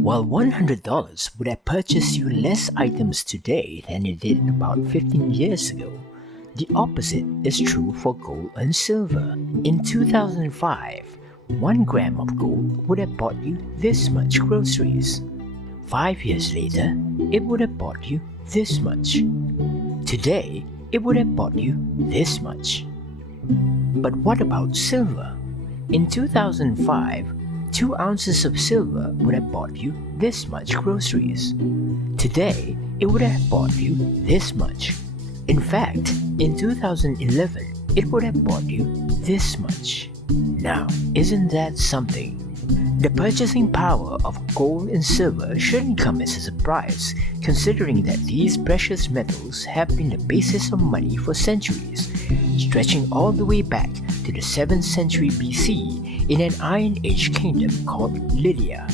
While $100 would have purchased you less items today than it did about 15 years ago, the opposite is true for gold and silver. In 2005, 1 gram of gold would have bought you this much groceries. 5 years later, it would have bought you this much. Today, it would have bought you this much. But what about silver? In 2005, 2 ounces of silver would have bought you this much groceries. Today, it would have bought you this much. In fact, in 2011, it would have bought you this much. Now, isn't that something? The purchasing power of gold and silver shouldn't come as a surprise, considering that these precious metals have been the basis of money for centuries, stretching all the way back to the 7th century BC in an Iron Age kingdom called Lydia.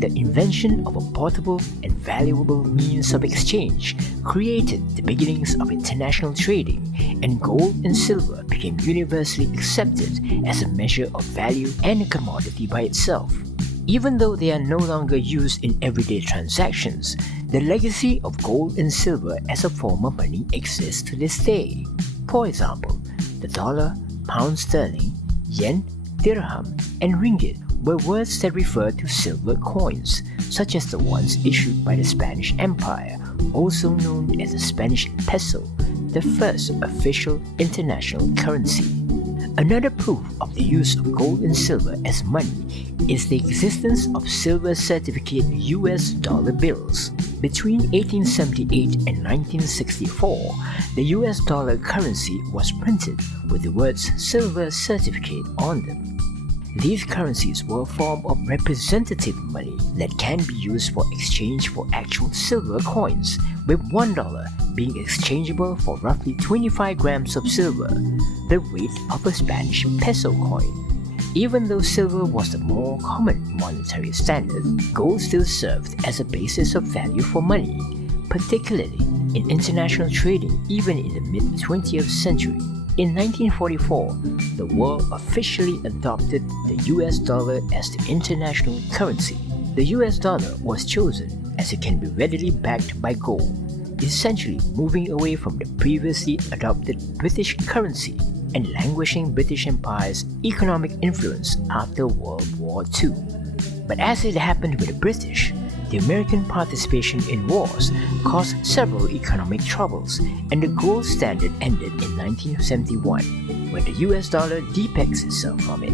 The invention of a portable and valuable means of exchange created the beginnings of international trading, and gold and silver became universally accepted as a measure of value and a commodity by itself. Even though they are no longer used in everyday transactions, the legacy of gold and silver as a form of money exists to this day. For example, the dollar, pound sterling, yen, dirham, and ringgit were words that refer to silver coins, such as the ones issued by the Spanish Empire, also known as the Spanish peso, the first official international currency. Another proof of the use of gold and silver as money is the existence of silver certificate US dollar bills. Between 1878 and 1964, the US dollar currency was printed with the words silver certificate on them. These currencies were a form of representative money that can be used for exchange for actual silver coins, with $1 being exchangeable for roughly 25 grams of silver, the weight of a Spanish peso coin. Even though silver was the more common monetary standard, gold still served as a basis of value for money, particularly in international trading even in the mid-20th century. In 1944, the world officially adopted the US dollar as the international currency. The US dollar was chosen as it can be readily backed by gold, essentially moving away from the previously adopted British currency and languishing British Empire's economic influence after World War II. But as it happened with the British, the American participation in wars caused several economic troubles, and the gold standard ended in 1971, when the US dollar depegs itself from it.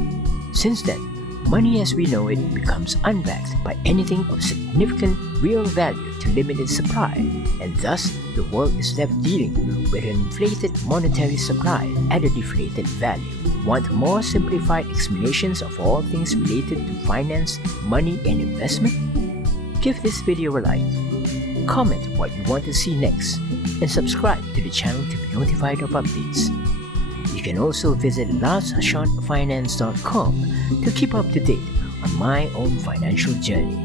Since then, money as we know it becomes unbacked by anything of significant real value to limited supply, and thus the world is left dealing with an inflated monetary supply at a deflated value. Want more simplified explanations of all things related to finance, money, and investment? Give this video a like, comment what you want to see next, and subscribe to the channel to be notified of updates. You can also visit lastshotfinance.com to keep up to date on my own financial journey.